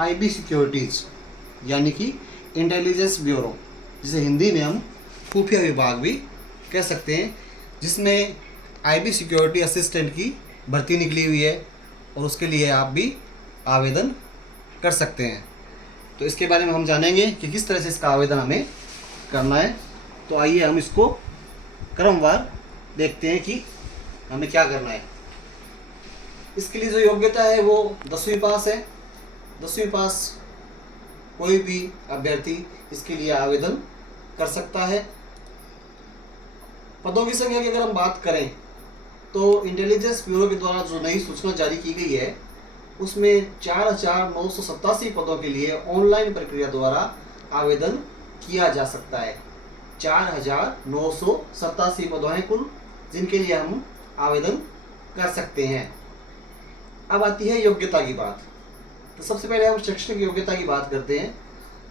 IB securities यानी कि intelligence bureau, जिसे हिंदी में हम खुफिया विभाग भी कह सकते हैं, जिसमें आईबी सिक्योरिटी असिस्टेंट की भर्ती निकली हुई है और उसके लिए आप भी आवेदन कर सकते हैं। तो इसके बारे में हम जानेंगे कि किस तरह से इसका आवेदन हमें करना है। तो आइए हम इसको क्रमवार देखते हैं कि हमें क्या करना है। इसके लिए जो योग्यता है वो 10वीं पास है। 10वीं पास कोई भी अभ्यर्थी इसके लिए आवेदन कर सकता है। पदों की संख्या की अगर हम बात करें तो इंटेलिजेंस ब्यूरो के द्वारा जो नई सूचना जारी की गई है उसमें 4,987 पदों के लिए ऑनलाइन प्रक्रिया द्वारा आवेदन किया जा सकता है। 4,987 पदों हैं कुल, जिनके लिए हम आवेदन कर सकते हैं। अब आती है योग्यता की बात। तो सबसे पहले हम शैक्षणिक योग्यता की बात करते हैं।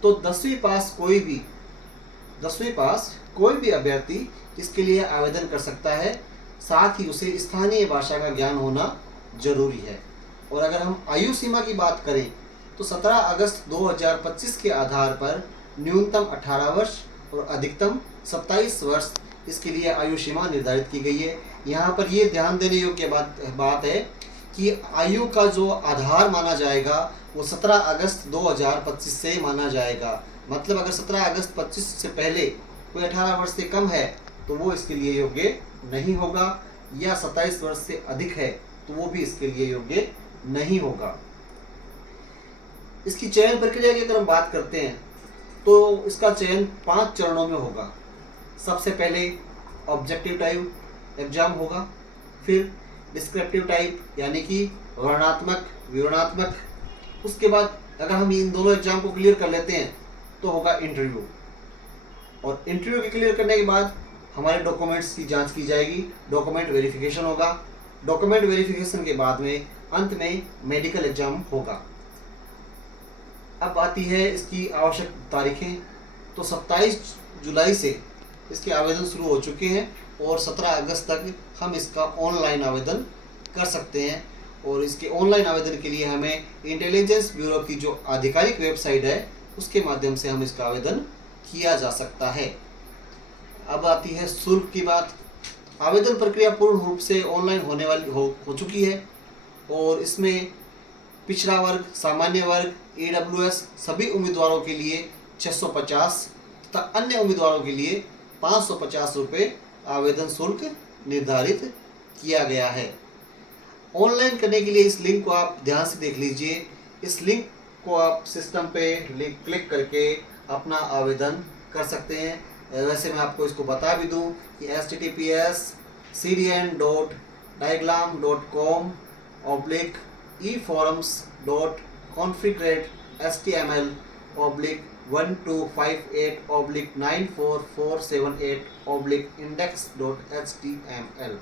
तो 10वीं पास कोई भी अभ्यर्थी इसके लिए आवेदन कर सकता है। साथ ही उसे स्थानीय भाषा का ज्ञान होना जरूरी है। और अगर हम आयु सीमा की बात करें तो 17 अगस्त 2025 के आधार पर न्यूनतम 18 वर्ष और अधिकतम 27 वर्ष इसके लिए आयु सीमा निर्धारित की गई है। यहाँ पर ये ध्यान देने योग्य बात है कि आयु का जो आधार माना जाएगा वो 17 अगस्त 2025 से माना जाएगा। मतलब अगर 17 अगस्त 25 से पहले कोई 18 वर्ष से कम है तो वो इसके लिए योग्य नहीं होगा, या 27 वर्ष से अधिक है तो वो भी इसके लिए योग्य नहीं होगा। इसकी चयन प्रक्रिया की अगर हम बात करते हैं तो इसका चयन 5 चरणों में होगा। सबसे पहले ऑब्जेक्टिव टाइप एग्जाम होगा, फिर डिस्क्रिप्टिव टाइप यानी कि वर्णनात्मक विवरणात्मक। उसके बाद अगर हम इन दोनों एग्जाम को क्लियर कर लेते हैं तो होगा इंटरव्यू, और इंटरव्यू के क्लियर करने के बाद हमारे डॉक्यूमेंट्स की जांच की जाएगी, डॉक्यूमेंट वेरिफिकेशन होगा। डॉक्यूमेंट वेरिफिकेशन के बाद में अंत में मेडिकल एग्जाम होगा। अब आती है इसकी आवश्यक तारीखें। तो 27 जुलाई से इसके आवेदन शुरू हो चुके हैं और 17 अगस्त तक हम इसका ऑनलाइन आवेदन कर सकते हैं। और इसके ऑनलाइन आवेदन के लिए हमें इंटेलिजेंस ब्यूरो की जो आधिकारिक वेबसाइट है उसके माध्यम से हम इसका आवेदन किया जा सकता है। अब आती है शुल्क की बात। आवेदन प्रक्रिया पूर्ण रूप से ऑनलाइन होने वाली हो चुकी है और इसमें पिछड़ा वर्ग, सामान्य वर्ग, AWS सभी उम्मीदवारों के लिए 650 तथा अन्य उम्मीदवारों के लिए 550 रुपये आवेदन शुल्क निर्धारित किया गया है। ऑनलाइन करने के लिए इस लिंक को आप ध्यान से देख लीजिए। इस लिंक को आप सिस्टम पे क्लिक करके अपना आवेदन कर सकते हैं। वैसे मैं आपको इसको बता भी दूं कि https://.eclinic.configurate.html/12580/94478/index.html।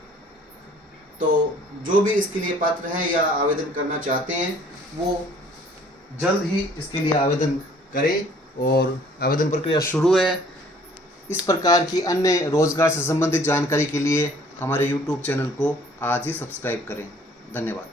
तो जो भी इसके लिए पात्र हैं या आवेदन करना चाहते हैं वो जल्द ही इसके लिए आवेदन करें, और आवेदन प्रक्रिया शुरू है। इस प्रकार की अन्य रोजगार से संबंधित जानकारी के लिए हमारे YouTube चैनल को आज ही सब्सक्राइब करें। धन्यवाद।